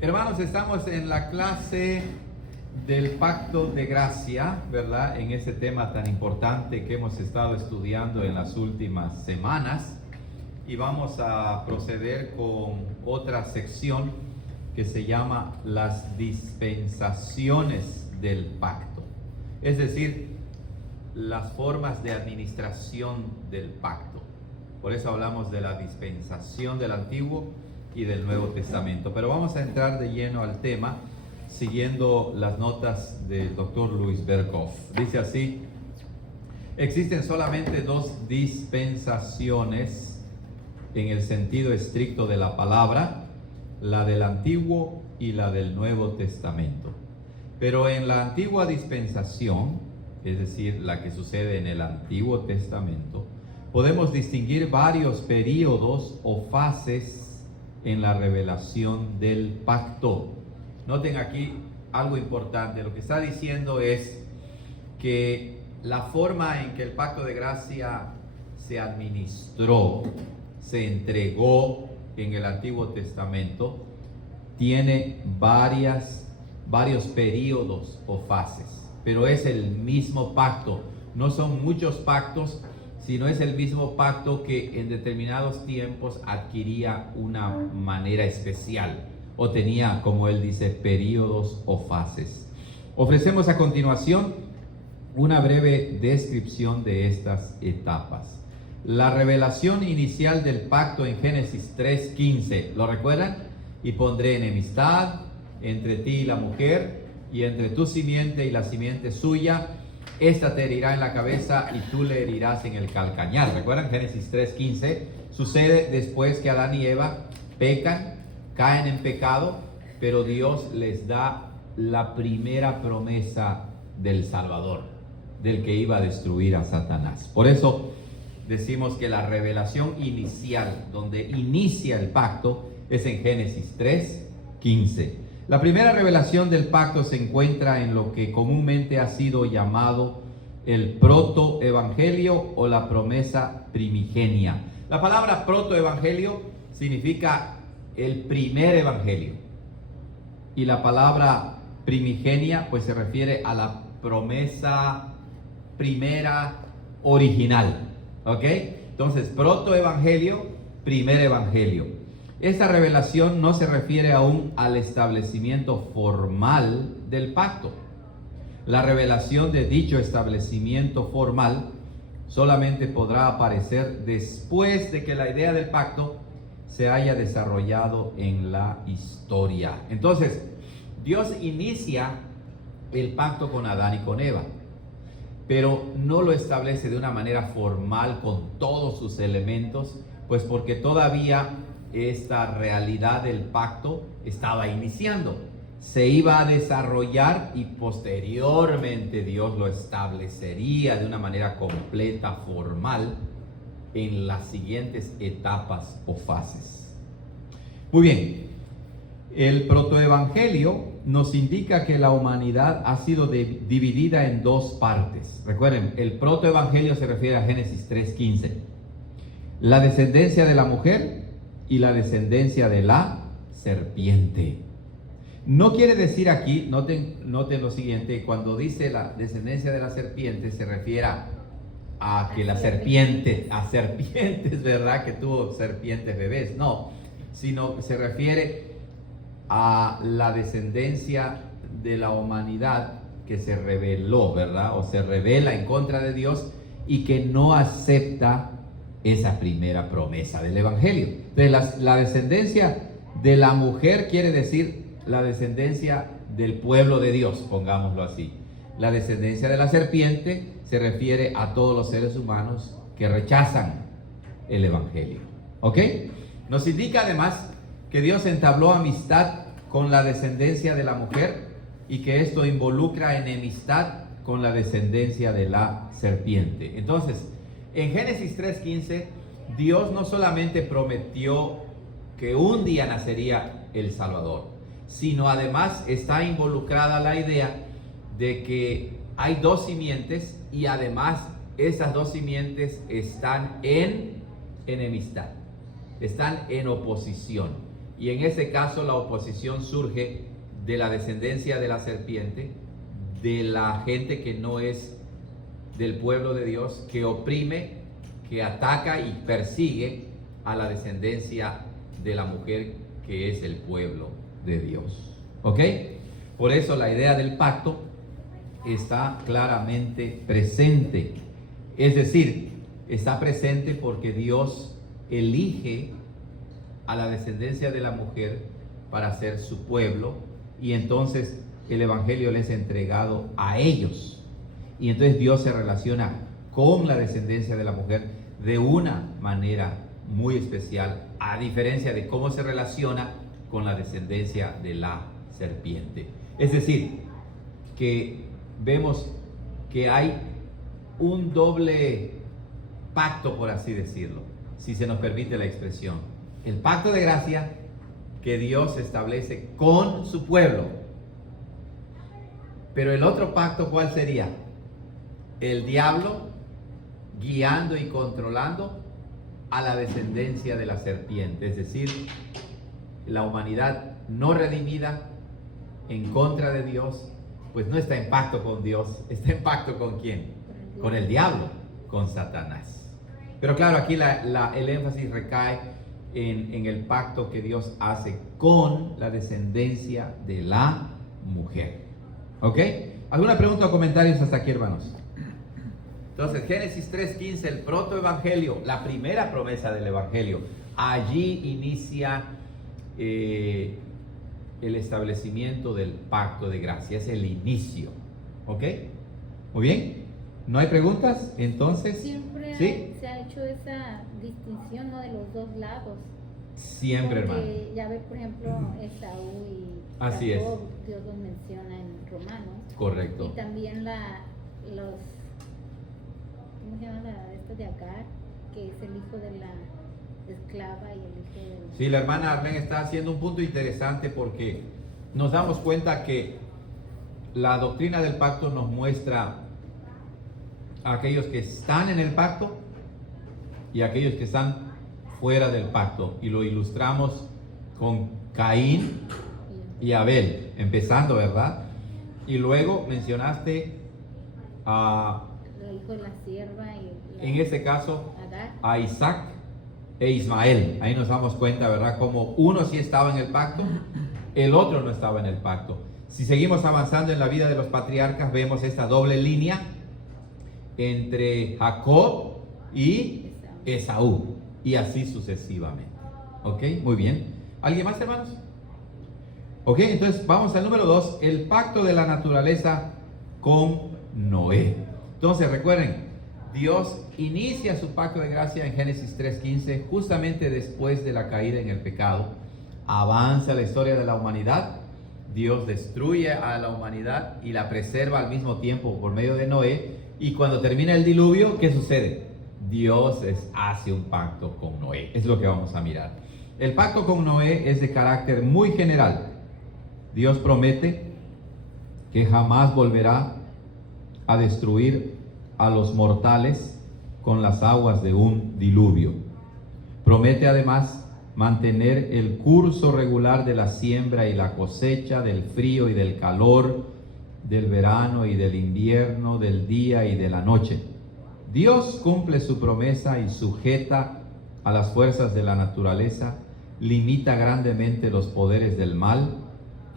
Hermanos, estamos en la clase del pacto de gracia, ¿verdad? En ese tema tan importante que hemos estado estudiando en las últimas semanas. Y vamos a proceder con otra sección que se llama las dispensaciones del pacto. Es decir, las formas de administración del pacto. Por eso hablamos de la dispensación del Antiguo y del Nuevo Testamento. Pero vamos a entrar de lleno al tema siguiendo las notas del Dr. Louis Berkhof. Dice así: existen solamente dos dispensaciones en el sentido estricto de la palabra, la del Antiguo y la del Nuevo Testamento. Pero en la antigua dispensación, es decir, la que sucede en el Antiguo Testamento, podemos distinguir varios períodos o fases en la revelación del pacto. Noten aquí algo importante. Lo que está diciendo es que la forma en que el pacto de gracia se administró, se entregó en el Antiguo Testamento, tiene varios períodos o fases, pero es el mismo pacto. No son muchos pactos, sino es el mismo pacto que en determinados tiempos adquiría una manera especial o tenía, como él dice, períodos o fases. Ofrecemos a continuación una breve descripción de estas etapas. La revelación inicial del pacto en Génesis 3:15, ¿lo recuerdan? Y pondré enemistad entre ti y la mujer, y entre tu simiente y la simiente suya. Esta te herirá en la cabeza y tú le herirás en el calcañar. ¿Recuerdan? Génesis 3:15. Sucede después que Adán y Eva pecan, caen en pecado, pero Dios les da la primera promesa del Salvador, del que iba a destruir a Satanás. Por eso decimos que la revelación inicial, donde inicia el pacto, es en Génesis 3:15. La primera revelación del pacto se encuentra en lo que comúnmente ha sido llamado el protoevangelio o la promesa primigenia. La palabra protoevangelio significa el primer evangelio, y la palabra primigenia pues se refiere a la promesa primera original. ¿Ok? Entonces, protoevangelio, primer evangelio. Esta revelación no se refiere aún al establecimiento formal del pacto. La revelación de dicho establecimiento formal solamente podrá aparecer después de que la idea del pacto se haya desarrollado en la historia. Entonces, Dios inicia el pacto con Adán y con Eva, pero no lo establece de una manera formal con todos sus elementos, pues porque todavía esta realidad del pacto estaba iniciando. Se iba a desarrollar y posteriormente Dios lo establecería de una manera completa, formal, en las siguientes etapas o fases. Muy bien, el protoevangelio nos indica que la humanidad ha sido dividida en dos partes. Recuerden, el protoevangelio se refiere a Génesis 3:15. La descendencia de la mujer y la descendencia de la serpiente. No quiere decir aquí, noten lo siguiente, cuando dice la descendencia de la serpiente se refiere a que la serpiente, a serpientes, ¿verdad? Que tuvo serpientes bebés. No, sino se refiere a la descendencia de la humanidad que se rebeló, ¿verdad? O se rebela en contra de Dios y que no acepta esa primera promesa del evangelio. Entonces, la descendencia de la mujer quiere decir la descendencia del pueblo de Dios, pongámoslo así. La descendencia de la serpiente se refiere a todos los seres humanos que rechazan el evangelio. ¿Ok? Nos indica además que Dios entabló amistad con la descendencia de la mujer y que esto involucra enemistad con la descendencia de la serpiente. Entonces, en Génesis 3:15, Dios no solamente prometió que un día nacería el Salvador, sino además está involucrada la idea de que hay dos simientes y además esas dos simientes están en enemistad, están en oposición. y en ese caso la oposición surge de la descendencia de la serpiente, de la gente que no es del pueblo de Dios, que oprime, que ataca y persigue a la descendencia de la mujer, que es el pueblo de Dios. ¿Ok? Por eso la idea del pacto está claramente presente. Es decir, está presente porque Dios elige a la descendencia de la mujer para ser su pueblo, y entonces el evangelio les es entregado a ellos, y entonces Dios se relaciona con la descendencia de la mujer de una manera muy especial, a diferencia de cómo se relaciona con la descendencia de la serpiente. Es decir, que vemos que hay un doble pacto, por así decirlo, si se nos permite la expresión. El pacto de gracia que Dios establece con su pueblo. Pero el otro pacto, ¿cuál sería? El diablo guiando y controlando a la descendencia de la serpiente, es decir, la humanidad no redimida en contra de Dios, pues no está en pacto con Dios, está en pacto ¿con quién? Con el diablo, con Satanás. Pero claro, aquí el énfasis recae en el pacto que Dios hace con la descendencia de la mujer. ¿Ok? ¿Alguna pregunta o comentarios hasta aquí, hermanos? Entonces, Génesis 3:15, el protoevangelio, la primera promesa del evangelio. Allí inicia el establecimiento del pacto de gracia, es el inicio. ¿Ok? Muy bien. ¿No hay preguntas? Entonces, siempre ¿sí? Se ha hecho esa distinción, ¿no?, de los dos lados. Siempre, hermano. Porque ya ve, por ejemplo, Esaú y Así es. Jacob, Dios los menciona en Romanos. Correcto. Y también los, ¿cómo se llama esto de Agar? Que es el hijo de la esclava y el hijo de... Sí, la hermana Arlene está haciendo un punto interesante, porque nos damos cuenta que la doctrina del pacto nos muestra a aquellos que están en el pacto y a aquellos que están fuera del pacto, y lo ilustramos con Caín y Abel, empezando, ¿verdad? Y luego mencionaste el hijo de la sierva y en ese caso Agar. a Isaac e Ismael. Ahí nos damos cuenta, ¿verdad? Como uno sí estaba en el pacto, el otro no estaba en el pacto. Si seguimos avanzando en la vida de los patriarcas, vemos esta doble línea entre Jacob y Esaú, y así sucesivamente. ¿Ok? Muy bien. ¿Alguien más, hermanos? Ok, entonces vamos al número 2, el pacto de la naturaleza con Noé. Entonces recuerden, Dios inicia su pacto de gracia en Génesis 3:15, justamente después de la caída en el pecado. Avanza la historia de la humanidad, Dios destruye a la humanidad y la preserva al mismo tiempo por medio de Noé. Y cuando termina el diluvio, ¿qué sucede? Dios hace un pacto con Noé. Es lo que vamos a mirar. El pacto con Noé es de carácter muy general. Dios promete que jamás volverá a destruir a los mortales con las aguas de un diluvio. Promete además mantener el curso regular de la siembra y la cosecha, del frío y del calor, del verano y del invierno, del día y de la noche. Dios cumple su promesa y sujeta a las fuerzas de la naturaleza, limita grandemente los poderes del mal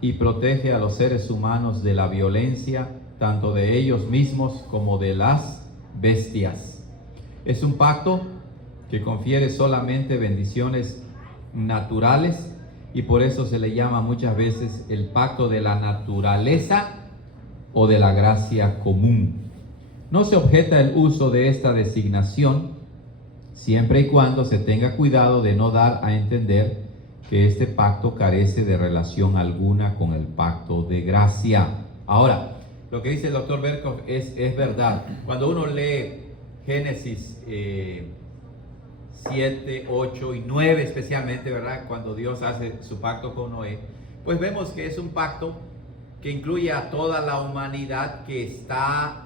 y protege a los seres humanos de la violencia, tanto de ellos mismos como de las bestias. Es un pacto que confiere solamente bendiciones naturales, y por eso se le llama muchas veces el pacto de la naturaleza o de la gracia común. No se objeta el uso de esta designación, siempre y cuando se tenga cuidado de no dar a entender que este pacto carece de relación alguna con el pacto de gracia. Ahora, lo que dice el doctor Berkhoff es verdad. Cuando uno lee Génesis 7, 8 y 9 especialmente, ¿verdad? Cuando Dios hace su pacto con Noé, pues vemos que es un pacto que incluye a toda la humanidad que está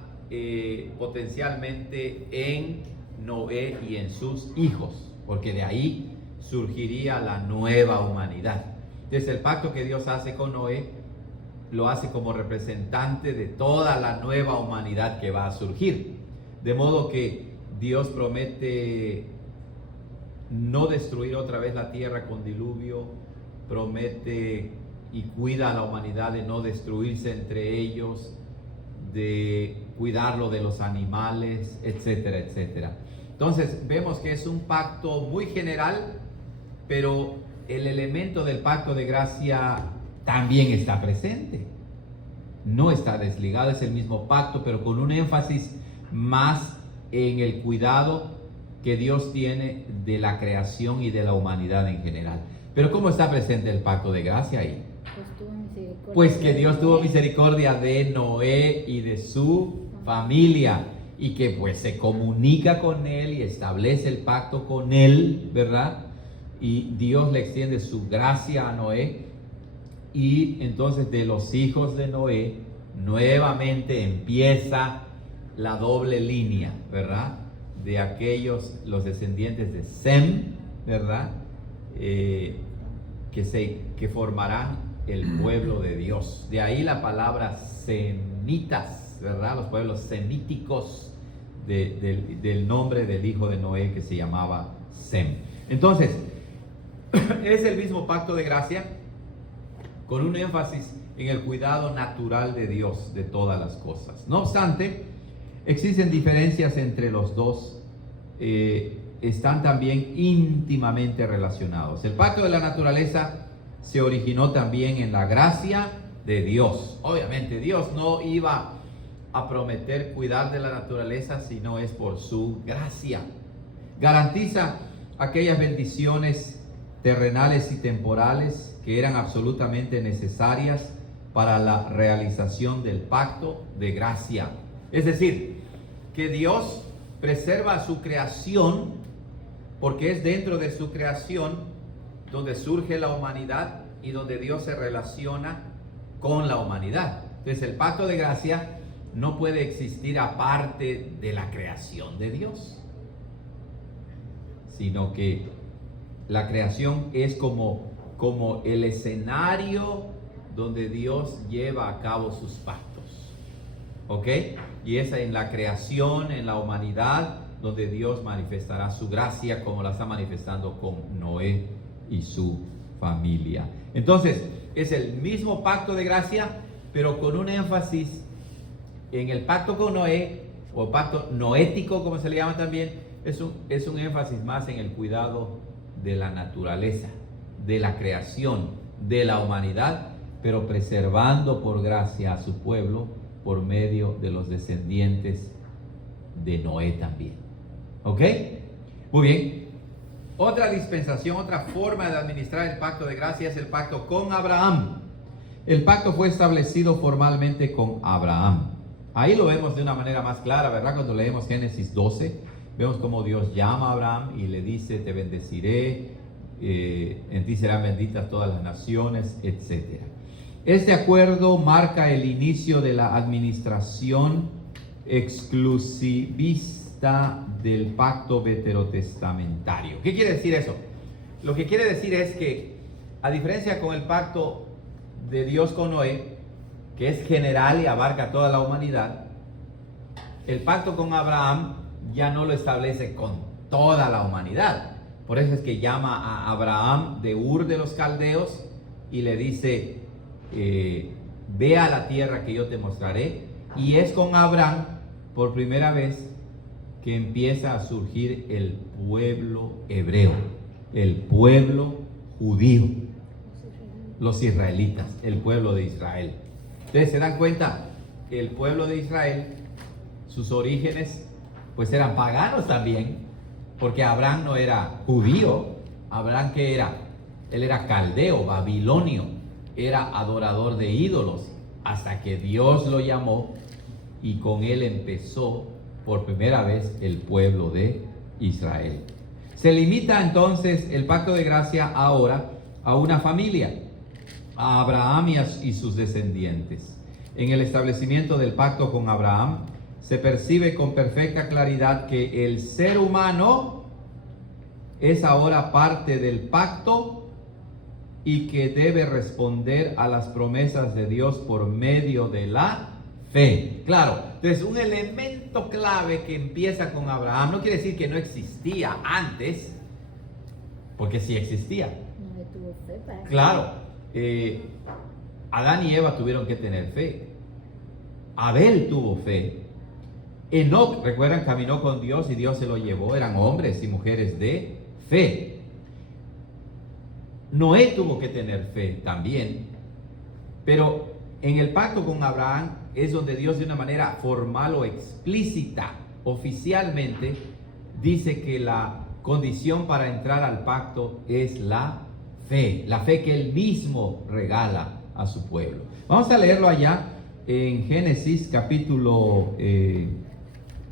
potencialmente en Noé y en sus hijos, porque de ahí surgiría la nueva humanidad. Entonces el pacto que Dios hace con Noé lo hace como representante de toda la nueva humanidad que va a surgir. De modo que Dios promete no destruir otra vez la tierra con diluvio, promete y cuida a la humanidad de no destruirse entre ellos, de cuidarlo de los animales, etcétera, etcétera. Entonces vemos que es un pacto muy general, pero el elemento del pacto de gracia también está presente. No está desligado, es el mismo pacto, pero con un énfasis más en el cuidado que Dios tiene de la creación y de la humanidad en general. Pero ¿cómo está presente el pacto de gracia ahí? Pues que Dios tuvo misericordia de Noé y de su familia, y que pues se comunica con él y establece el pacto con él, ¿verdad? Y Dios le extiende su gracia a Noé, y entonces de los hijos de Noé nuevamente empieza la doble línea, ¿verdad? De aquellos, los descendientes de Sem, ¿verdad? Que formarán el pueblo de Dios. De ahí la palabra semitas, ¿verdad? Los pueblos semíticos del nombre del hijo de Noé, que se llamaba Sem. Entonces, es el mismo pacto de gracia, con un énfasis en el cuidado natural de Dios de todas las cosas. No obstante, existen diferencias entre los dos, están también íntimamente relacionados. El pacto de la naturaleza se originó también en la gracia de Dios. Obviamente Dios no iba a prometer cuidar de la naturaleza si no es por su gracia. Garantiza aquellas bendiciones terrenales y temporales que eran absolutamente necesarias para la realización del pacto de gracia. Es decir, que Dios preserva su creación, porque es dentro de su creación donde surge la humanidad y donde Dios se relaciona con la humanidad. Entonces el pacto de gracia no puede existir aparte de la creación de Dios, sino que la creación es como el escenario donde Dios lleva a cabo sus pactos, ¿ok? Y es en la creación, en la humanidad, donde Dios manifestará su gracia, como la está manifestando con Noé y su familia. Entonces, es el mismo pacto de gracia, pero con un énfasis en el pacto con Noé, o pacto noético, como se le llama también. Es un énfasis más en el cuidado de la naturaleza, de la creación, de la humanidad, pero preservando por gracia a su pueblo por medio de los descendientes de Noé también. ¿Ok? Muy bien. Otra dispensación, otra forma de administrar el pacto de gracia es el pacto con Abraham. El pacto fue establecido formalmente con Abraham. Ahí lo vemos de una manera más clara, ¿verdad? Cuando leemos Génesis 12, vemos cómo Dios llama a Abraham y le dice: te bendeciré, en ti serán benditas todas las naciones, etc. Este acuerdo marca el inicio de la administración exclusivista del pacto veterotestamentario. ¿Qué quiere decir eso? Lo que quiere decir es que, a diferencia con el pacto de Dios con Noé, que es general y abarca toda la humanidad, el pacto con Abraham ya no lo establece con toda la humanidad. Por eso es que llama a Abraham de Ur de los Caldeos y le dice: ve a la tierra que yo te mostraré. Y es con Abraham por primera vez que empieza a surgir el pueblo hebreo, el pueblo judío, los israelitas, el pueblo de Israel. Ustedes se dan cuenta que el pueblo de Israel, sus orígenes pues eran paganos también, porque Abraham no era judío. Abraham, ¿qué era? Él era caldeo, babilonio, era adorador de ídolos, hasta que Dios lo llamó y con él empezó por primera vez el pueblo de Israel. Se limita entonces el pacto de gracia ahora a una familia, a Abraham y sus descendientes. En el establecimiento del pacto con Abraham se percibe con perfecta claridad que el ser humano es ahora parte del pacto y que debe responder a las promesas de Dios por medio de la fe. Claro, entonces un elemento clave que empieza con Abraham no quiere decir que no existía antes, porque sí existía. No tuvo fe para Claro, Adán y Eva tuvieron que tener fe. Abel tuvo fe. Enoc, recuerdan, caminó con Dios y Dios se lo llevó. Eran hombres y mujeres de fe. Noé tuvo que tener fe también. Pero en el pacto con Abraham es donde Dios, de una manera formal o explícita, oficialmente, dice que la condición para entrar al pacto es la fe que Él mismo regala a su pueblo. Vamos a leerlo allá en Génesis capítulo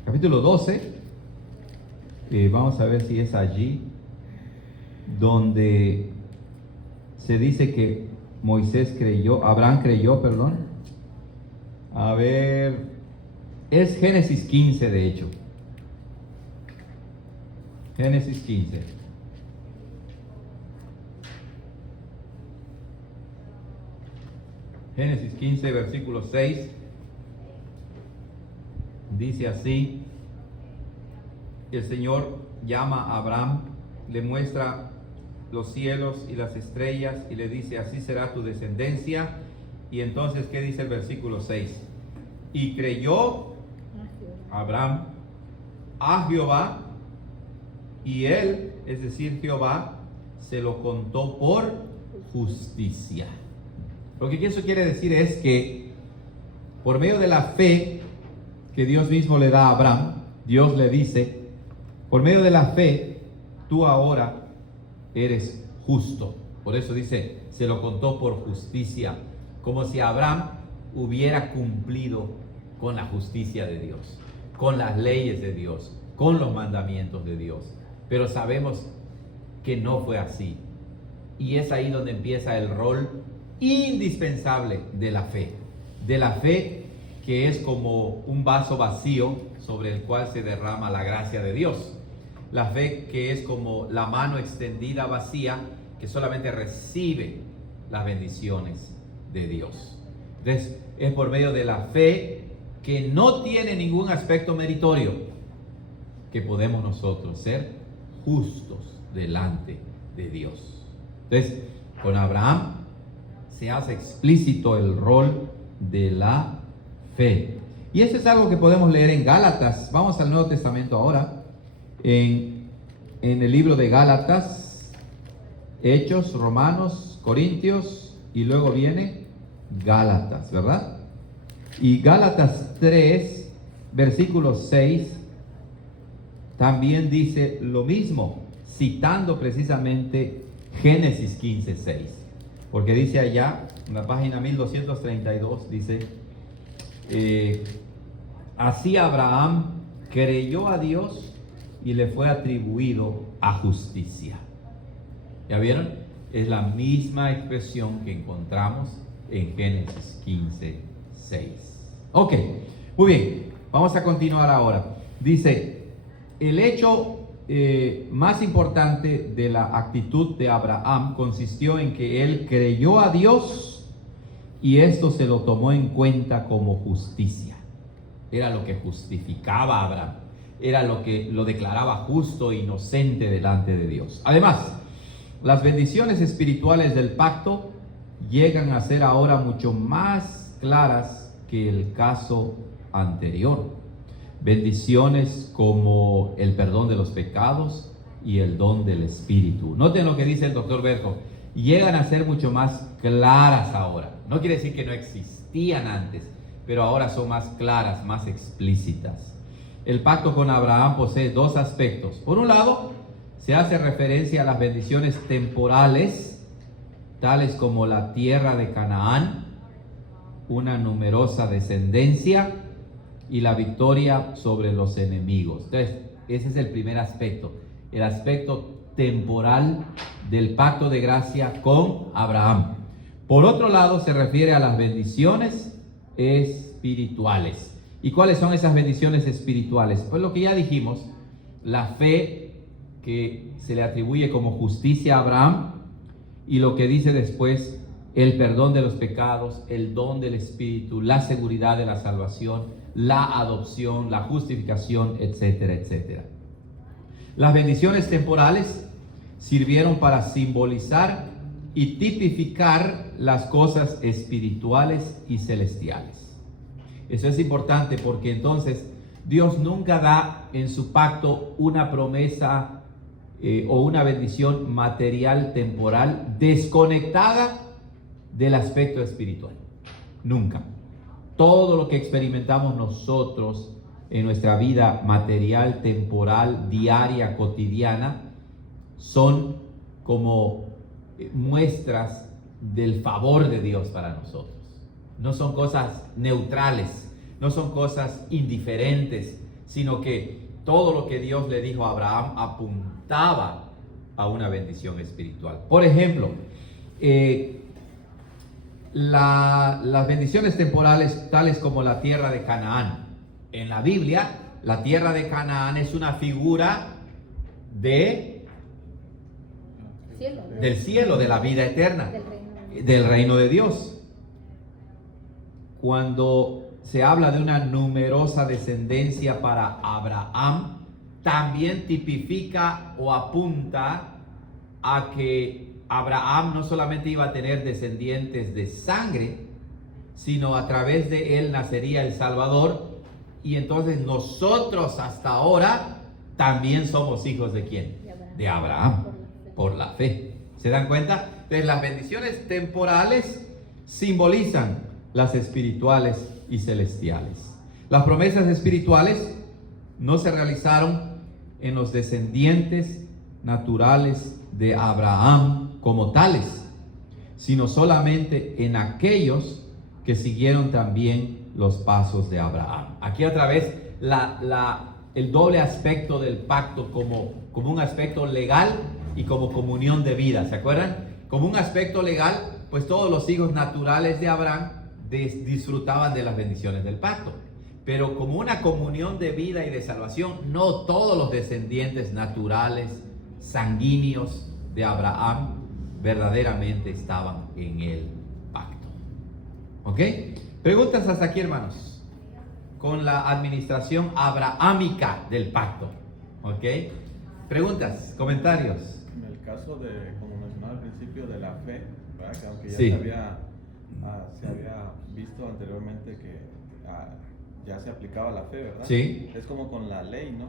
12. Vamos a ver si es allí donde se dice que Abraham creyó, perdón. A ver, es Génesis 15 de hecho. Génesis 15. Génesis 15, versículo 6. Dice así: el Señor llama a Abraham, le muestra los cielos y las estrellas y le dice: así será tu descendencia. Y entonces, ¿qué dice el versículo 6? Y creyó Abraham a Jehová, y él, es decir, Jehová, se lo contó por justicia. Lo que eso quiere decir es que por medio de la fe que Dios mismo le da a Abraham, Dios le dice: por medio de la fe, tú ahora eres justo. Por eso dice, se lo contó por justicia, como si Abraham hubiera cumplido con la justicia de Dios, con las leyes de Dios, con los mandamientos de Dios. Pero sabemos que no fue así. Y es ahí donde empieza el rol indispensable de la fe. De la fe que es como un vaso vacío sobre el cual se derrama la gracia de Dios. La fe que es como la mano extendida vacía que solamente recibe las bendiciones de Dios. Entonces, es por medio de la fe que no tiene ningún aspecto meritorio que podemos nosotros ser justos delante de Dios. Entonces, con Abraham se hace explícito el rol de la fe. Y eso es algo que podemos leer en Gálatas. Vamos al Nuevo Testamento ahora. En el libro de Gálatas, Hechos, Romanos, Corintios, y luego viene Gálatas, ¿verdad? Y Gálatas 3, versículo 6, también dice lo mismo, citando precisamente Génesis 15, 6. Porque dice allá, en la página 1232, dice: así Abraham creyó a Dios y le fue atribuido a justicia. ¿Ya vieron? Es la misma expresión que encontramos en Génesis 15, 6. Ok, muy bien, vamos a continuar ahora. Dice, el hecho más importante de la actitud de Abraham consistió en que él creyó a Dios y esto se lo tomó en cuenta como justicia. Era lo que justificaba a Abraham, era lo que lo declaraba justo e inocente delante de Dios. Además, las bendiciones espirituales del pacto llegan a ser ahora mucho más claras que el caso anterior. Bendiciones como el perdón de los pecados y el don del Espíritu. Noten lo que dice el doctor Berco. Llegan a ser mucho más claras ahora. No quiere decir que no existían antes, pero ahora son más claras, más explícitas. El pacto con Abraham posee dos aspectos. Por un lado, se hace referencia a las bendiciones temporales, tales como la tierra de Canaán, una numerosa descendencia y la victoria sobre los enemigos. Entonces, ese es el primer aspecto, el aspecto temporal del pacto de gracia con Abraham. Por otro lado, se refiere a las bendiciones espirituales. ¿Y cuáles son esas bendiciones espirituales? Pues lo que ya dijimos, la fe que se le atribuye como justicia a Abraham, y lo que dice después, el perdón de los pecados, el don del Espíritu, la seguridad de la salvación, la adopción, la justificación, etcétera, etcétera. Las bendiciones temporales sirvieron para simbolizar y tipificar las cosas espirituales y celestiales. Eso es importante porque entonces Dios nunca da en su pacto una promesa o una bendición material temporal desconectada del aspecto espiritual. Nunca. Todo lo que experimentamos nosotros en nuestra vida material, temporal, diaria, cotidiana, son como muestras del favor de Dios para nosotros. No son cosas neutrales, no son cosas indiferentes, sino que todo lo que Dios le dijo a Abraham apuntaba a una bendición espiritual. Por ejemplo, las bendiciones temporales, tales como la tierra de Canaán. En la Biblia, la tierra de Canaán es una figura del cielo, de la vida eterna, del reino de Dios. Cuando se habla de una numerosa descendencia para Abraham, también tipifica o apunta a que Abraham no solamente iba a tener descendientes de sangre, sino a través de él nacería el Salvador, y entonces nosotros hasta ahora también somos hijos ¿de quién? De Abraham, por la fe. ¿Se dan cuenta? Entonces las bendiciones temporales simbolizan las espirituales y celestiales. Las promesas espirituales no se realizaron en los descendientes naturales de Abraham como tales, sino solamente en aquellos que siguieron también los pasos de Abraham. Aquí otra vez el doble aspecto del pacto como un aspecto legal y como comunión de vida. ¿Se acuerdan? Como un aspecto legal, pues todos los hijos naturales de Abraham disfrutaban de las bendiciones del pacto. Pero como una comunión de vida y de salvación, no todos los descendientes naturales, sanguíneos de Abraham, verdaderamente estaban en el pacto. ¿Ok? Preguntas hasta aquí, hermanos, con la administración abrahámica del pacto. ¿Ok? Preguntas, comentarios. En el caso de, como mencionaba al principio, de la fe, ¿verdad? Que aunque ya Sí. se había visto anteriormente que ya se aplicaba la fe, ¿verdad? Sí. Es como con la ley, ¿no?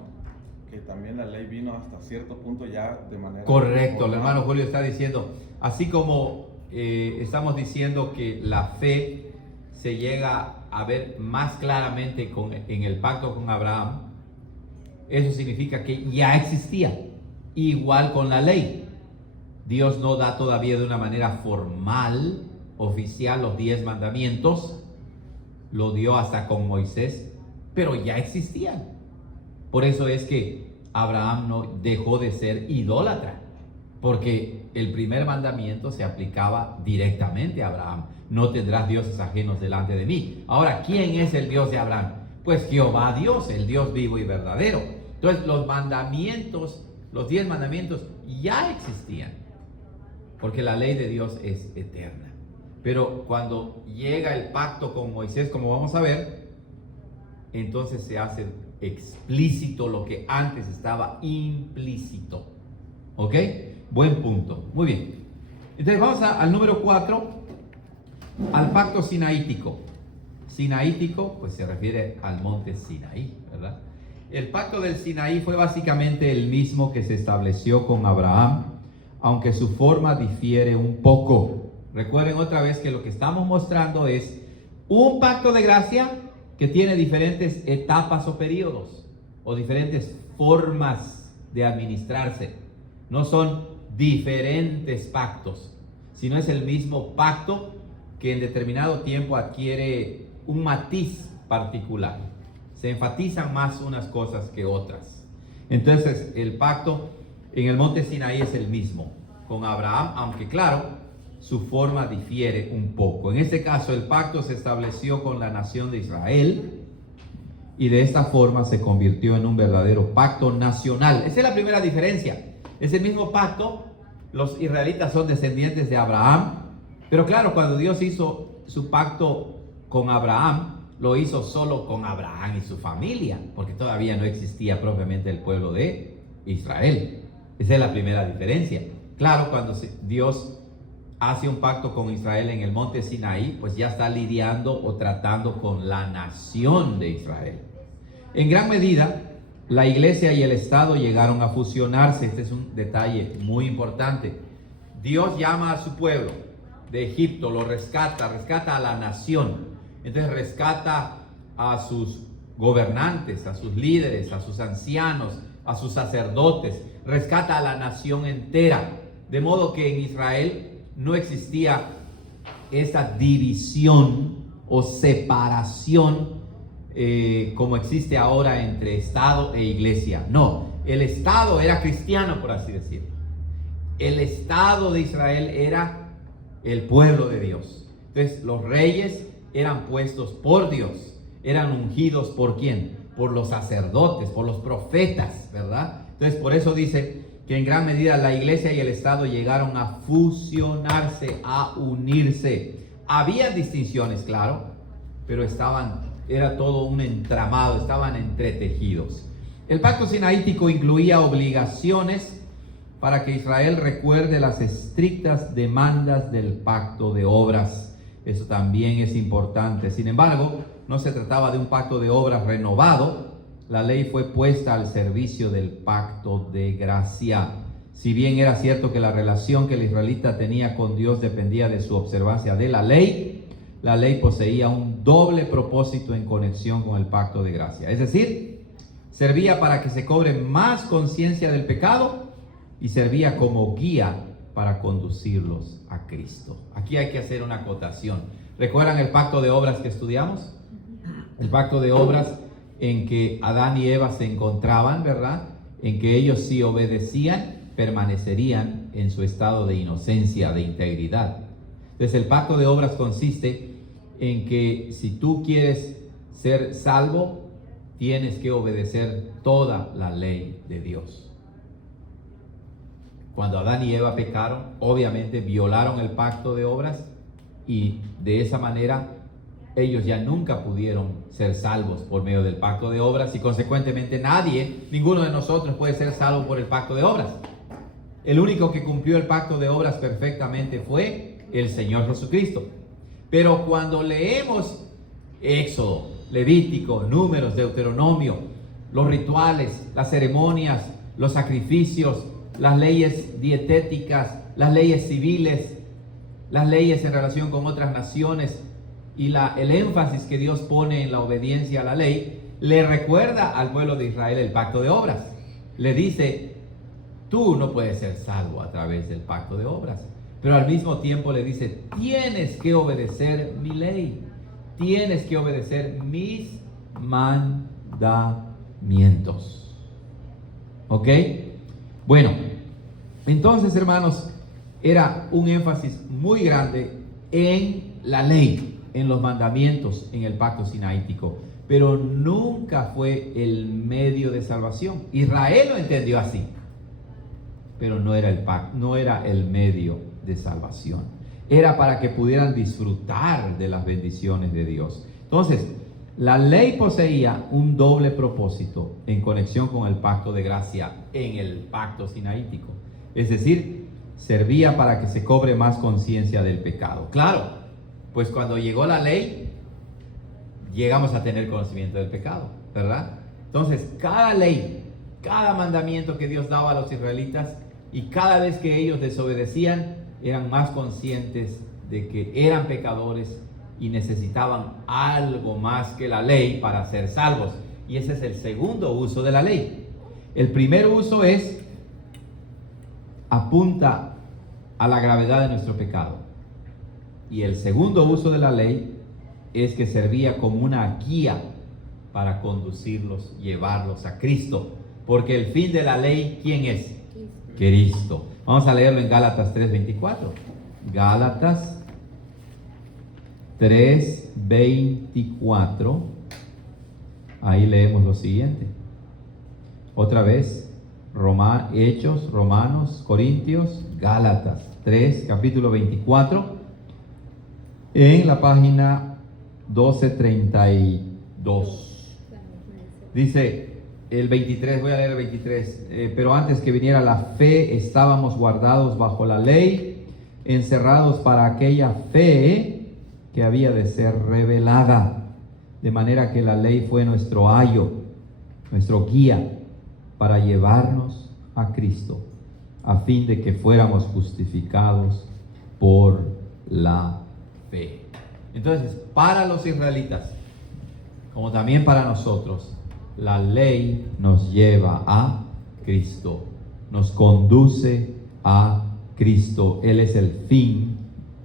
Que también la ley vino hasta cierto punto ya de manera... Correcto, el hermano Julio está diciendo, así como estamos diciendo que la fe se llega a ver más claramente en el pacto con Abraham, eso significa que ya existía, igual con la ley. Dios no da todavía de una manera formal, oficial, los 10 mandamientos, lo dio hasta con Moisés, pero ya existían. Por eso es que Abraham no dejó de ser idólatra, porque el primer mandamiento se aplicaba directamente a Abraham. No tendrás dioses ajenos delante de mí. Ahora, ¿quién es el Dios de Abraham? Pues Jehová Dios, el Dios vivo y verdadero. Entonces, los mandamientos, los 10 mandamientos ya existían, porque la ley de Dios es eterna. Pero cuando llega el pacto con Moisés, como vamos a ver, entonces se hace explícito lo que antes estaba implícito. ¿Ok? Buen punto. Muy bien. Entonces vamos al número 4, al pacto sinaítico. Sinaítico, pues se refiere al monte Sinaí, ¿verdad? El pacto del Sinaí fue básicamente el mismo que se estableció con Abraham, aunque su forma difiere un poco. Recuerden otra vez que lo que estamos mostrando es un pacto de gracia que tiene diferentes etapas o periodos, o diferentes formas de administrarse. No son diferentes pactos, sino es el mismo pacto que en determinado tiempo adquiere un matiz particular. Se enfatizan más unas cosas que otras. Entonces, el pacto en el monte Sinaí es el mismo con Abraham, aunque claro, su forma difiere un poco. En este caso, el pacto se estableció con la nación de Israel y de esta forma se convirtió en un verdadero pacto nacional. Esa es la primera diferencia. Es el mismo pacto, los israelitas son descendientes de Abraham, pero claro, cuando Dios hizo su pacto con Abraham, lo hizo solo con Abraham y su familia, porque todavía no existía propiamente el pueblo de Israel. Esa es la primera diferencia. Claro, cuando Dios hace un pacto con Israel en el monte Sinaí, pues ya está lidiando o tratando con la nación de Israel. En gran medida, la iglesia y el Estado llegaron a fusionarse. Este es un detalle muy importante. Dios llama a su pueblo de Egipto, lo rescata a la nación. Entonces rescata a sus gobernantes, a sus líderes, a sus ancianos, a sus sacerdotes, rescata a la nación entera. De modo que en Israel no existía esa división o separación como existe ahora entre Estado e iglesia. No, el Estado era cristiano, por así decirlo. El Estado de Israel era el pueblo de Dios. Entonces los reyes eran puestos por Dios, eran ungidos ¿por quién? Por los sacerdotes, por los profetas, ¿verdad? Entonces por eso dice que en gran medida la iglesia y el Estado llegaron a fusionarse, a unirse. Había distinciones, claro, pero era todo un entramado, estaban entretejidos. El pacto sinaítico incluía obligaciones para que Israel recuerde las estrictas demandas del pacto de obras. Eso también es importante. Sin embargo, no se trataba de un pacto de obras renovado. La ley fue puesta al servicio del pacto de gracia. Si bien era cierto que la relación que el israelita tenía con Dios dependía de su observancia de la ley poseía un doble propósito en conexión con el pacto de gracia. Es decir, servía para que se cobre más conciencia del pecado y servía como guía para conducirlos a Cristo. Aquí hay que hacer una acotación. ¿Recuerdan el pacto de obras que estudiamos? El pacto de obras en que Adán y Eva se encontraban, ¿verdad? En que ellos, si obedecían, permanecerían en su estado de inocencia, de integridad. Entonces el pacto de obras consiste en que si tú quieres ser salvo, tienes que obedecer toda la ley de Dios. Cuando Adán y Eva pecaron, obviamente violaron el pacto de obras y de esa manera ellos ya nunca pudieron ser salvos por medio del pacto de obras y consecuentemente ninguno de nosotros puede ser salvo por el pacto de obras. El único que cumplió el pacto de obras perfectamente fue el Señor Jesucristo. Pero cuando leemos Éxodo, Levítico, Números, Deuteronomio, los rituales, las ceremonias, los sacrificios, las leyes dietéticas, las leyes civiles, las leyes en relación con otras naciones y el énfasis que Dios pone en la obediencia a la ley, le recuerda al pueblo de Israel el pacto de obras. Le dice, tú no puedes ser salvo a través del pacto de obras. Pero al mismo tiempo le dice, tienes que obedecer mi ley, tienes que obedecer mis mandamientos. ¿Ok? Bueno, entonces, hermanos, era un énfasis muy grande en la ley, en los mandamientos, en el pacto sinaítico, pero nunca fue el medio de salvación. Israel lo entendió así, pero no era el medio de salvación. Era para que pudieran disfrutar de las bendiciones de Dios. Entonces, la ley poseía un doble propósito en conexión con el pacto de gracia en el pacto sinaítico. Es decir, servía para que se cobre más conciencia del pecado. Claro, pues cuando llegó la ley, llegamos a tener conocimiento del pecado, ¿verdad? Entonces, cada ley, cada mandamiento que Dios daba a los israelitas, y cada vez que ellos desobedecían, eran más conscientes de que eran pecadores y necesitaban algo más que la ley para ser salvos. Y ese es el segundo uso de la ley. El primer uso apunta a la gravedad de nuestro pecado. Y el segundo uso de la ley es que servía como una guía para conducirlos, llevarlos a Cristo. Porque el fin de la ley, ¿quién es? Cristo. Vamos a leerlo en Gálatas 3:24. Gálatas 3:24. ahí leemos lo siguiente. Otra vez, Hechos, Romanos, Corintios, Gálatas 3, capítulo 24, en la página 1232. Dice el 23, voy a leer el 23, pero antes que viniera la fe, estábamos guardados bajo la ley, encerrados para aquella fe que había de ser revelada, de manera que la ley fue nuestro ayo, nuestro guía, para llevarnos a Cristo, a fin de que fuéramos justificados por la fe. Entonces, para los israelitas, como también para nosotros, la ley nos lleva a Cristo, nos conduce a Cristo. Él es el fin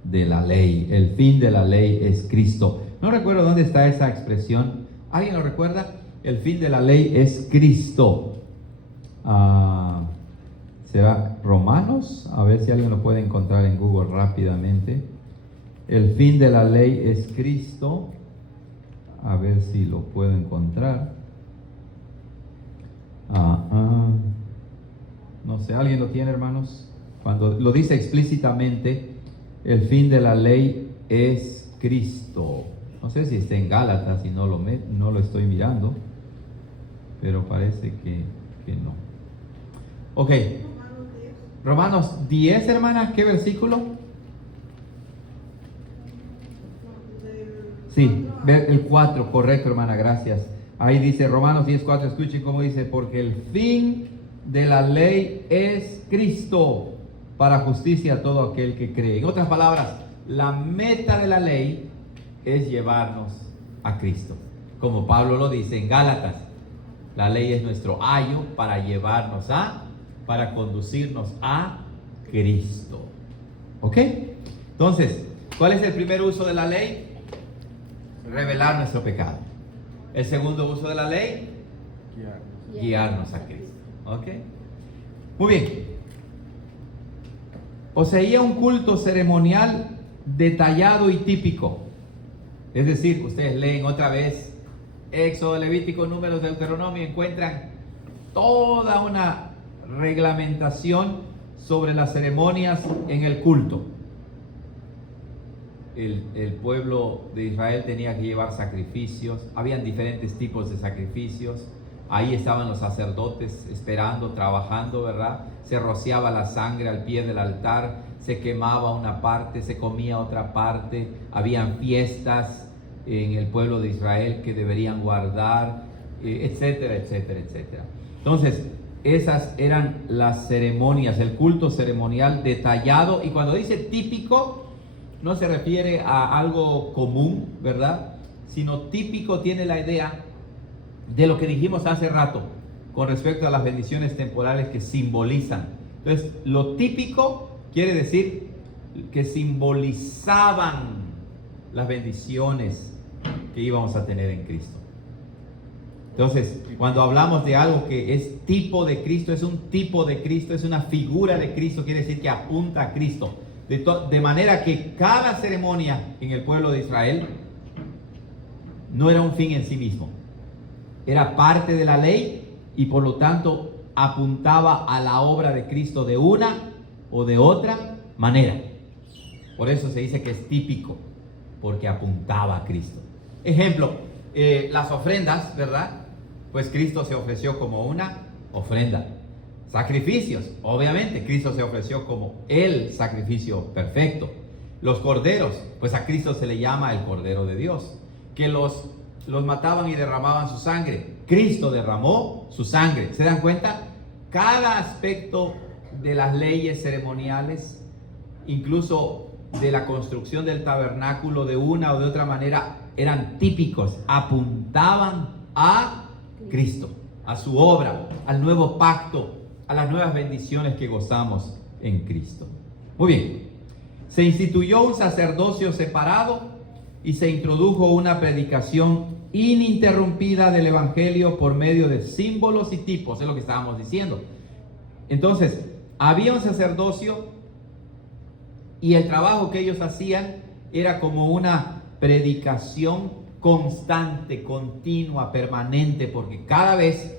de la ley. El fin de la ley es Cristo. No recuerdo dónde está esa expresión. ¿Alguien lo recuerda? El fin de la ley es Cristo. ¿Será Romanos? A ver si alguien lo puede encontrar en Google rápidamente. El fin de la ley es Cristo. A ver si lo puedo encontrar. No sé, ¿alguien lo tiene, hermanos? Cuando lo dice explícitamente, el fin de la ley es Cristo. No sé si está en Gálatas, si no lo estoy mirando, pero parece que no. Ok, Romanos 10, hermanas, ¿qué versículo? Sí, el 4, correcto, hermana, gracias. Ahí dice Romanos 10, 4, escuchen cómo dice, porque el fin de la ley es Cristo, para justicia a todo aquel que cree. En otras palabras, la meta de la ley es llevarnos a Cristo. Como Pablo lo dice en Gálatas, la ley es nuestro ayo para para conducirnos a Cristo. ¿Ok? Entonces, ¿cuál es el primer uso de la ley? Revelar nuestro pecado. El segundo uso de la ley, guiarnos a Cristo. ¿Ok? Muy bien. Poseía un culto ceremonial detallado y típico. Es decir, ustedes leen otra vez Éxodo, Levítico, Números, Deuteronomio, encuentran toda una reglamentación sobre las ceremonias en el culto. El pueblo de Israel tenía que llevar sacrificios, habían diferentes tipos de sacrificios, ahí estaban los sacerdotes esperando, trabajando, ¿verdad? Se rociaba la sangre al pie del altar, se quemaba una parte, se comía otra parte, habían fiestas en el pueblo de Israel que deberían guardar, etcétera, etcétera, etcétera. Entonces, esas eran las ceremonias, el culto ceremonial detallado, y cuando dice típico, no se refiere a algo común, ¿verdad? Sino típico tiene la idea de lo que dijimos hace rato con respecto a las bendiciones temporales que simbolizan. Entonces, lo típico quiere decir que simbolizaban las bendiciones que íbamos a tener en Cristo. Entonces, cuando hablamos de algo que es tipo de Cristo, es un tipo de Cristo, es una figura de Cristo, quiere decir que apunta a Cristo. De manera que cada ceremonia en el pueblo de Israel no era un fin en sí mismo. Era parte de la ley y por lo tanto apuntaba a la obra de Cristo de una o de otra manera. Por eso se dice que es típico, porque apuntaba a Cristo. Ejemplo, las ofrendas, ¿verdad? Pues Cristo se ofreció como una ofrenda. Sacrificios, obviamente, Cristo se ofreció como el sacrificio perfecto. Los corderos, pues a Cristo se le llama el Cordero de Dios. Que los mataban y derramaban su sangre. Cristo derramó su sangre. ¿Se dan cuenta? Cada aspecto de las leyes ceremoniales, incluso de la construcción del tabernáculo de una o de otra manera, eran típicos, apuntaban a Cristo, a su obra, al nuevo pacto, a las nuevas bendiciones que gozamos en Cristo. Muy bien, se instituyó un sacerdocio separado y se introdujo una predicación ininterrumpida del Evangelio por medio de símbolos y tipos, es lo que estábamos diciendo. Entonces, había un sacerdocio y el trabajo que ellos hacían era como una predicación constante, continua, permanente, porque cada vez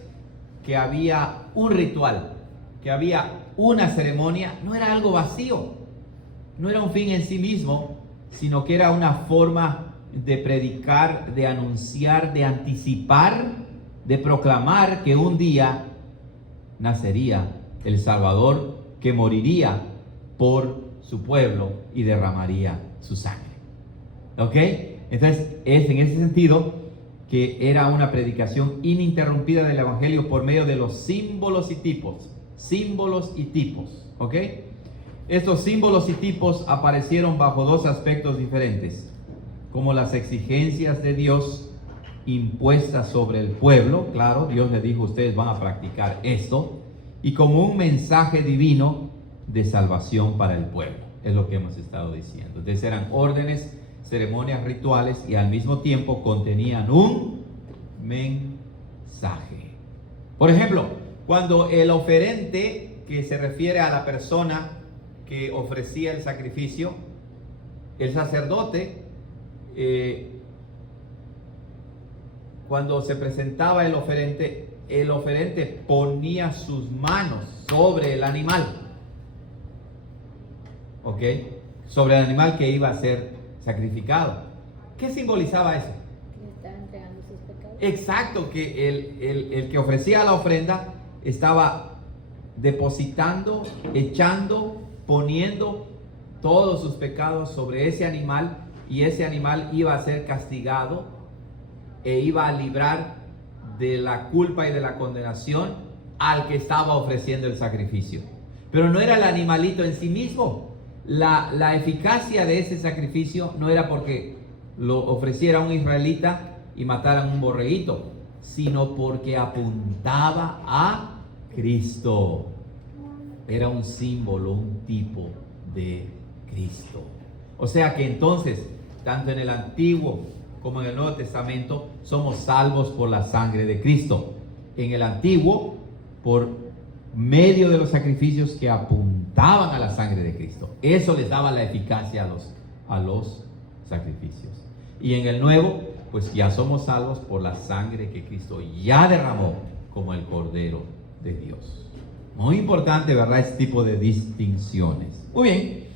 que había un ritual, que había una ceremonia, no era algo vacío, no era un fin en sí mismo, sino que era una forma de predicar, de anunciar, de anticipar, de proclamar que un día nacería el Salvador que moriría por su pueblo y derramaría su sangre. ¿Ok? Entonces es en ese sentido que era una predicación ininterrumpida del Evangelio por medio de los símbolos y tipos. Símbolos y tipos. ¿Ok? Estos símbolos y tipos aparecieron bajo dos aspectos diferentes, como las exigencias de Dios impuestas sobre el pueblo. Claro, Dios le dijo, ustedes van a practicar esto, y como un mensaje divino de salvación para el pueblo. Es lo que hemos estado diciendo. Entonces eran órdenes, ceremonias rituales, y al mismo tiempo contenían un mensaje. Por ejemplo, cuando el oferente, que se refiere a la persona que ofrecía el sacrificio, el sacerdote, cuando se presentaba el oferente ponía sus manos sobre el animal, ¿ok? Sobre el animal que iba a ser sacrificado. ¿Qué simbolizaba eso? Que le estaba entregando sus pecados. Exacto, que el que ofrecía la ofrenda estaba depositando, echando, poniendo todos sus pecados sobre ese animal, y ese animal iba a ser castigado e iba a librar de la culpa y de la condenación al que estaba ofreciendo el sacrificio. Pero no era el animalito en sí mismo. La eficacia de ese sacrificio no era porque lo ofreciera un israelita y mataran un borreguito, sino porque apuntaba a Cristo. Era un símbolo, un tipo de Cristo. O sea que entonces, tanto en el Antiguo como en el Nuevo Testamento, somos salvos por la sangre de Cristo. En el Antiguo, por medio de los sacrificios que apuntaban a la sangre de Cristo. Eso les daba la eficacia a los sacrificios. Y en el Nuevo, pues ya somos salvos por la sangre que Cristo ya derramó como el Cordero de Dios. Muy importante, ¿verdad? Este tipo de distinciones. Muy bien.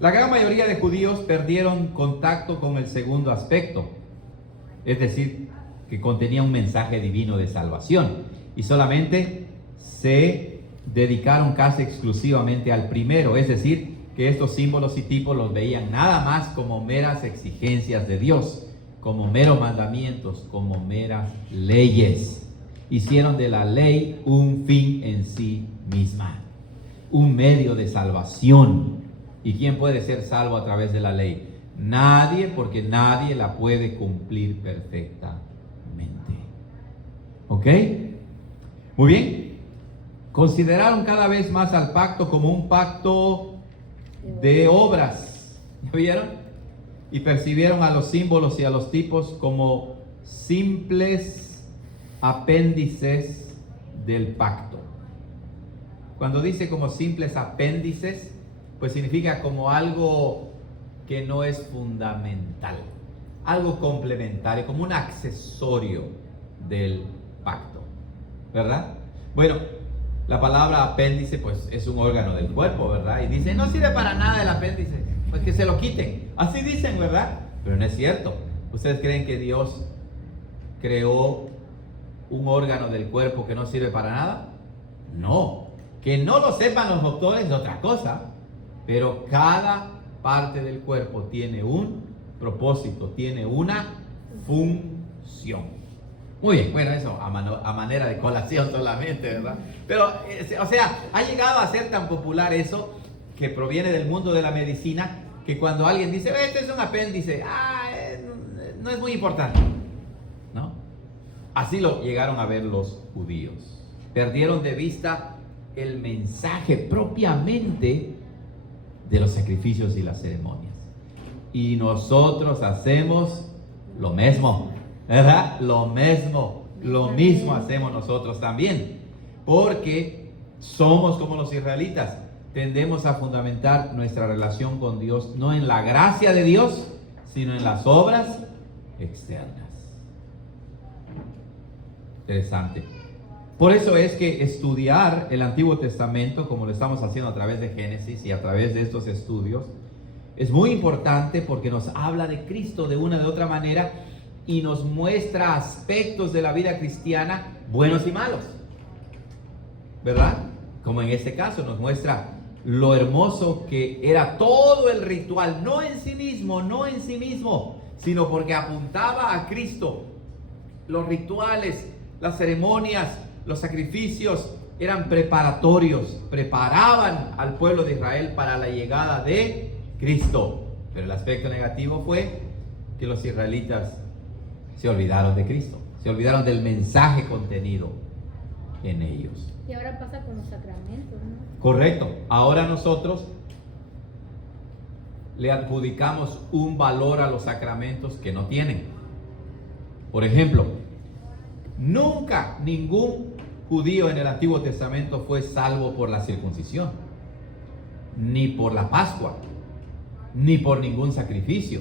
La gran mayoría de judíos perdieron contacto con el segundo aspecto, es decir, que contenía un mensaje divino de salvación, y solamente se dedicaron casi exclusivamente al primero, es decir, que estos símbolos y tipos los veían nada más como meras exigencias de Dios, como meros mandamientos, como meras leyes. Hicieron de la ley un fin en sí misma, un medio de salvación. ¿Y quién puede ser salvo a través de la ley? Nadie, porque nadie la puede cumplir perfectamente. ¿Ok? Muy bien. Consideraron cada vez más al pacto como un pacto de obras. ¿Ya vieron? Y percibieron a los símbolos y a los tipos como simples apéndices del pacto. Cuando dice como simples apéndices, pues significa como algo que no es fundamental, algo complementario, como un accesorio del pacto, ¿verdad? Bueno, la palabra apéndice pues es un órgano del cuerpo, ¿verdad? Y dice, no sirve para nada el apéndice, pues que se lo quiten. Así dicen, ¿verdad? Pero no es cierto. ¿Ustedes creen que Dios creó un órgano del cuerpo que no sirve para nada? No. Que no lo sepan los doctores es otra cosa. Pero cada parte del cuerpo tiene un propósito, tiene una función. Muy bien, bueno, eso a manera de colación solamente, ¿verdad? Pero, o sea, ha llegado a ser tan popular eso, que proviene del mundo de la medicina, que cuando alguien dice, esto es un apéndice, no es muy importante, ¿no? Así lo llegaron a ver los judíos. Perdieron de vista el mensaje propiamente de los sacrificios y las ceremonias. Y nosotros hacemos lo mismo, ¿verdad? Lo mismo hacemos nosotros también, porque somos como los israelitas, tendemos a fundamentar nuestra relación con Dios no en la gracia de Dios, sino en las obras externas. Interesante. Por eso es que estudiar el Antiguo Testamento, como lo estamos haciendo a través de Génesis y a través de estos estudios, es muy importante porque nos habla de Cristo de una de otra manera y nos muestra aspectos de la vida cristiana buenos y malos, ¿verdad? Como en este caso nos muestra lo hermoso que era todo el ritual, no en sí mismo, sino porque apuntaba a Cristo. Los rituales, las ceremonias, los sacrificios eran preparatorios, preparaban al pueblo de Israel para la llegada de Cristo. Pero el aspecto negativo fue que los israelitas se olvidaron de Cristo, se olvidaron del mensaje contenido en ellos. Y ahora pasa con los sacramentos, ¿no? Correcto. Ahora nosotros le adjudicamos un valor a los sacramentos que no tienen. Por ejemplo, nunca ningún judío en el Antiguo Testamento fue salvo por la circuncisión, ni por la Pascua, ni por ningún sacrificio.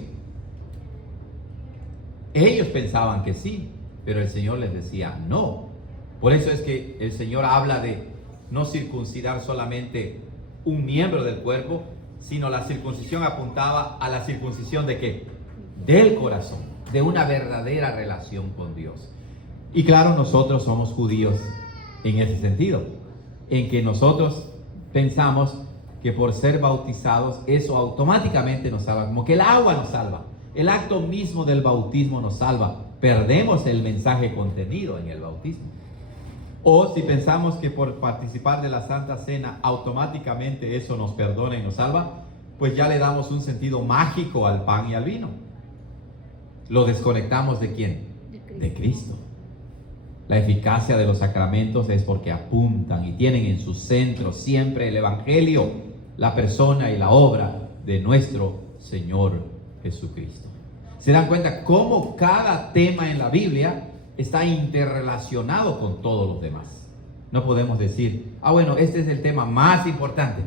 Ellos pensaban que sí, pero el Señor les decía no. Por eso es que el Señor habla de no circuncidar solamente un miembro del cuerpo, sino la circuncisión apuntaba a la circuncisión ¿de qué? Del corazón, de una verdadera relación con Dios. Y claro, nosotros somos judíos en ese sentido, en que nosotros pensamos que por ser bautizados eso automáticamente nos salva, como que el agua nos salva, el acto mismo del bautismo nos salva. Perdemos el mensaje contenido en el bautismo. O si pensamos que por participar de la Santa Cena automáticamente eso nos perdona y nos salva, pues ya le damos un sentido mágico al pan y al vino. Lo desconectamos ¿de quién? De Cristo. La eficacia de los sacramentos es porque apuntan y tienen en su centro siempre el Evangelio, la persona y la obra de nuestro Señor Jesucristo. ¿Se dan cuenta cómo cada tema en la Biblia está interrelacionado con todos los demás? No podemos decir, bueno, este es el tema más importante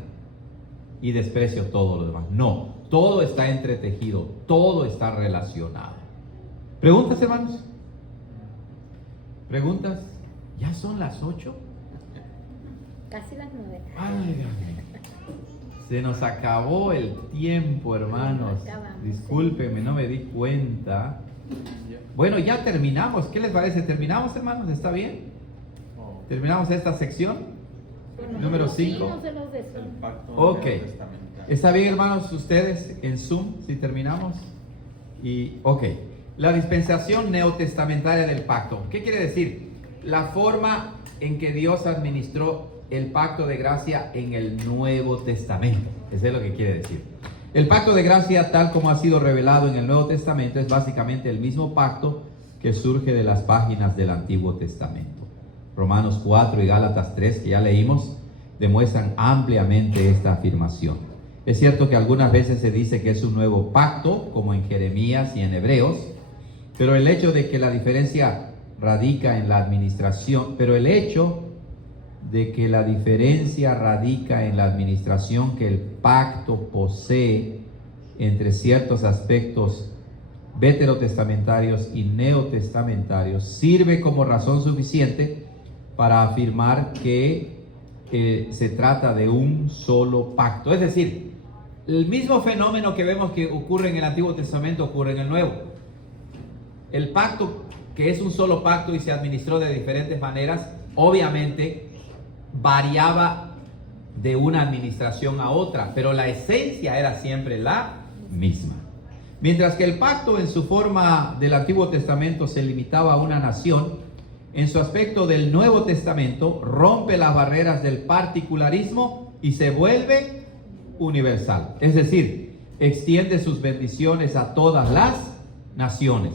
y desprecio todo lo demás. No, todo está entretejido, todo está relacionado. ¿Preguntas, hermanos? ¿Preguntas? ¿Ya son las 8? Casi las 9. Ay, Dios mío. Se nos acabó el tiempo, hermanos. Discúlpenme, no me di cuenta. Bueno, ya terminamos. ¿Qué les parece? ¿Terminamos, hermanos? ¿Está bien? ¿Terminamos esta sección? Número 5. Ok. ¿Está bien, hermanos, ustedes en Zoom, si terminamos? Y, ok. La dispensación neotestamentaria del pacto. ¿Qué quiere decir? La forma en que Dios administró el pacto de gracia en el Nuevo Testamento. Eso es lo que quiere decir. El pacto de gracia, tal como ha sido revelado en el Nuevo Testamento, es básicamente el mismo pacto que surge de las páginas del Antiguo Testamento. Romanos 4 y Gálatas 3, que ya leímos, demuestran ampliamente esta afirmación. Es cierto que algunas veces se dice que es un nuevo pacto, como en Jeremías y en Hebreos, pero el hecho de que la diferencia radica en la administración, que el pacto posee entre ciertos aspectos veterotestamentarios y neotestamentarios, sirve como razón suficiente para afirmar que se trata de un solo pacto. Es decir, el mismo fenómeno que vemos que ocurre en el Antiguo Testamento ocurre en el Nuevo. El pacto, que es un solo pacto y se administró de diferentes maneras, obviamente variaba de una administración a otra, pero la esencia era siempre la misma. Mientras que el pacto en su forma del Antiguo Testamento se limitaba a una nación, en su aspecto del Nuevo Testamento rompe las barreras del particularismo y se vuelve universal. Es decir, extiende sus bendiciones a todas las naciones.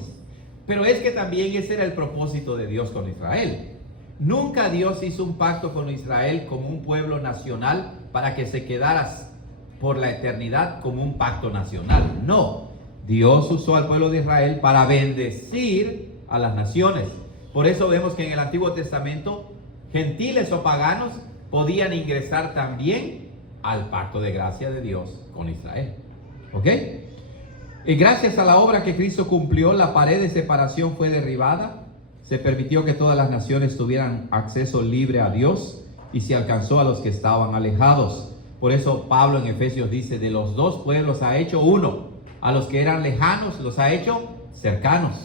Pero es que también ese era el propósito de Dios con Israel. Nunca Dios hizo un pacto con Israel como un pueblo nacional para que se quedara por la eternidad como un pacto nacional. No, Dios usó al pueblo de Israel para bendecir a las naciones. Por eso vemos que en el Antiguo Testamento gentiles o paganos podían ingresar también al pacto de gracia de Dios con Israel. ¿Ok? Y gracias a la obra que Cristo cumplió, la pared de separación fue derribada, se permitió que todas las naciones tuvieran acceso libre a Dios y se alcanzó a los que estaban alejados. Por eso Pablo en Efesios dice, de los dos pueblos ha hecho uno, a los que eran lejanos los ha hecho cercanos.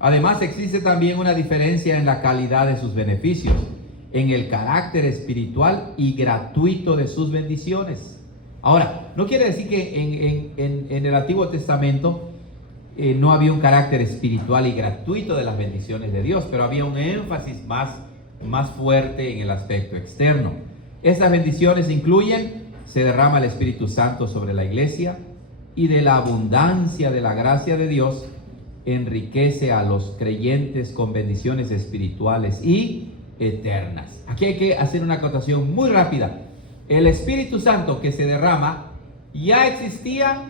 Además existe también una diferencia en la calidad de sus beneficios, en el carácter espiritual y gratuito de sus bendiciones. Ahora, no quiere decir que en el Antiguo Testamento no había un carácter espiritual y gratuito de las bendiciones de Dios, pero había un énfasis más fuerte en el aspecto externo. Estas bendiciones incluyen, se derrama el Espíritu Santo sobre la iglesia, y de la abundancia de la gracia de Dios enriquece a los creyentes con bendiciones espirituales y eternas. Aquí hay que hacer una acotación muy rápida. El Espíritu Santo que se derrama ya existía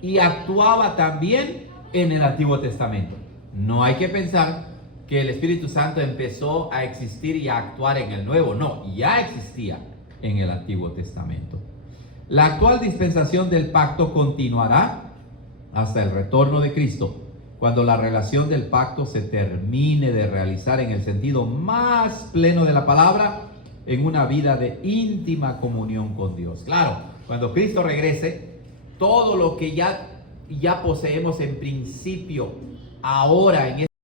y actuaba también en el Antiguo Testamento. No hay que pensar que el Espíritu Santo empezó a existir y a actuar en el Nuevo. No, ya existía en el Antiguo Testamento. La actual dispensación del pacto continuará hasta el retorno de Cristo, cuando la relación del pacto se termine de realizar en el sentido más pleno de la palabra, en una vida de íntima comunión con Dios. Claro, cuando Cristo regrese, todo lo que ya poseemos en principio, ahora, en